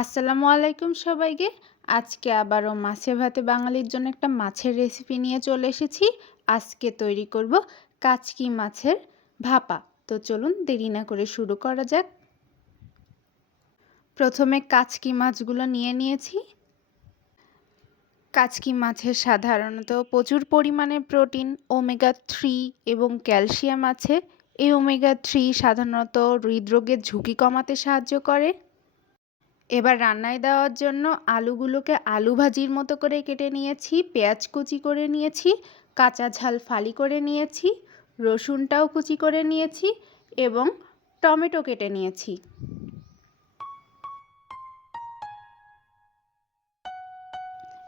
আসসালামু আলাইকুম সবাইকে। আজকে আবারও মাছে ভাতে বাঙালির জন্য একটা মাছের রেসিপি নিয়ে চলে এসেছি। আজকে তৈরি করব কাচকি মাছের ভাপা। তো চলুন দেরি না করে শুরু করা যাক। প্রথমে কাচকি মাছগুলো নিয়ে নিয়েছি। কাচকি মাছের সাধারণত প্রচুর পরিমাণে প্রোটিন, ওমেগা থ্রি এবং ক্যালসিয়াম আছে। এই ওমেগা থ্রি সাধারণত হৃদরোগের ঝুঁকি কমাতে সাহায্য করে। এবার রান্নায় দেওয়ার জন্য আলুগুলোকে আলু ভাজির মতো করে কেটে নিয়েছি, পেঁয়াজ কুচি করে নিয়েছি, কাঁচা ঝাল ফালি করে নিয়েছি, রসুনটাও কুচি করে নিয়েছি এবং টমেটো কেটে নিয়েছি।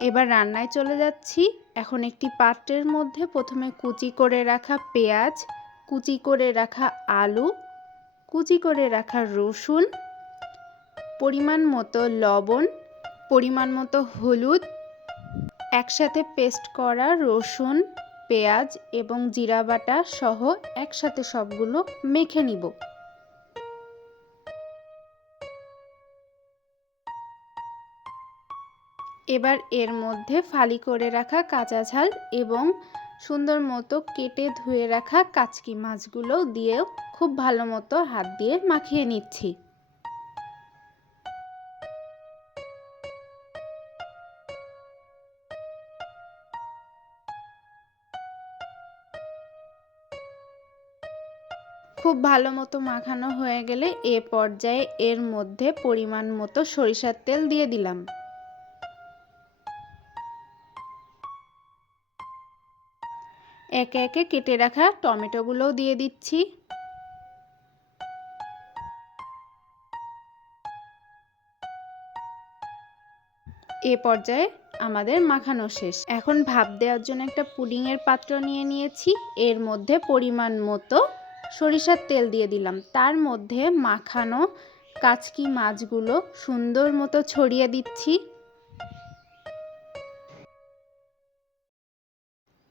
এবার রান্নায় চলে যাচ্ছি। এখন একটি পাত্রের মধ্যে প্রথমে কুচি করে রাখা পেঁয়াজ, কুচি করে রাখা আলু, কুচি করে রাখা রসুন পরিমাণ মতো লবণ, পরিমাণ মতো হলুদ, একসাথে পেস্ট করা রসুন, পেঁয়াজ এবং জিরা বাটা সহ একসাথে সবগুলো মেখে নিব। এবার এর মধ্যে ফালি করে রাখা কাঁচা ঝাল এবং সুন্দর মতো কেটে ধুয়ে রাখা কাচকি মাছগুলো দিয়েও খুব ভালো মতো হাত দিয়ে মাখিয়ে নিচ্ছি। খুব ভালো মতো মাখানো হয়ে গেলে এ পর্যায়ে এর মধ্যে পরিমাণ মতো সরিষার তেল দিয়ে দিলাম। একে একে কেটে রাখা টমেটোগুলোও দিয়ে দিচ্ছি। এ পর্যায়ে আমাদের মাখানো শেষ। এখন ভাপ দেওয়ার জন্য একটা পুডিংয়ের পাত্র নিয়ে নিয়েছি। এর মধ্যে পরিমাণ মতো সরিষার তেল দিয়ে দিলাম। তার মধ্যে মাখানো কাচকি মাছগুলো সুন্দর মতো ছড়িয়ে দিচ্ছি।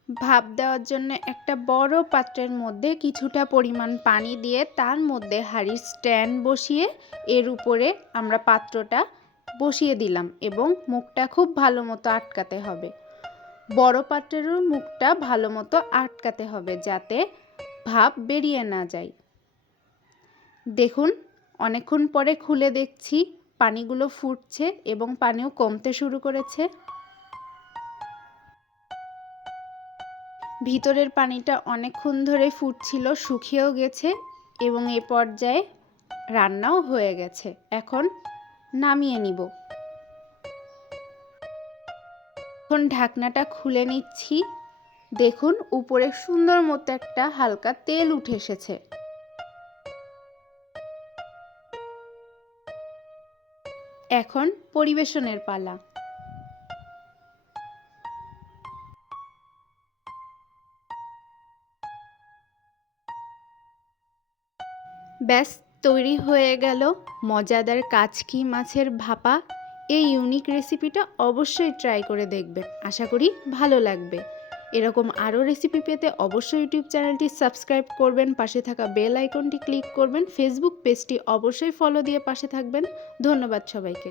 ভাপ দেওয়ার জন্য একটা বড় পাত্রের মধ্যে কিছুটা পরিমাণ পানি দিয়ে তার মধ্যে হাঁড়ির স্ট্যান্ড বসিয়ে এর উপরে আমরা পাত্রটা বসিয়ে দিলাম এবং মুখটা খুব ভালো মতো আটকাতে হবে। বড় পাত্রেরও মুখটা ভালো মতো আটকাতে হবে যাতে ভাব বেরিয়ে না যায়। দেখুন, অনেকক্ষণ পরে খুলে দেখছি পানিগুলো ফুটছে এবং পানিও কমতে শুরু করেছে। ভিতরের পানিটা অনেকক্ষণ ধরে ফুটছিল, শুকিয়েও গেছে এবং এ পর্যায়ে রান্নাও হয়ে গেছে। এখন নামিয়ে নিব। এখন ঢাকনাটা খুলে নিচ্ছি। দেখুন, উপরে সুন্দর মতো একটা হালকা তেল উঠে এসেছে। এখন পরিবেশনের পালা। ব্যাস, তৈরি হয়ে গেল মজাদার কাচকি মাছের ভাপা। এই ইউনিক রেসিপিটা অবশ্যই ট্রাই করে দেখবেন। আশা করি ভালো লাগবে। এরকম আরও রেসিপি পেতে অবশ্যই ইউটিউব চ্যানেলটি সাবস্ক্রাইব করবেন, পাশে থাকা বেল আইকনটি ক্লিক করবেন ফেসবুক পেজটি অবশ্যই ফলো দিয়ে পাশে থাকবেন। ধন্যবাদ সবাইকে।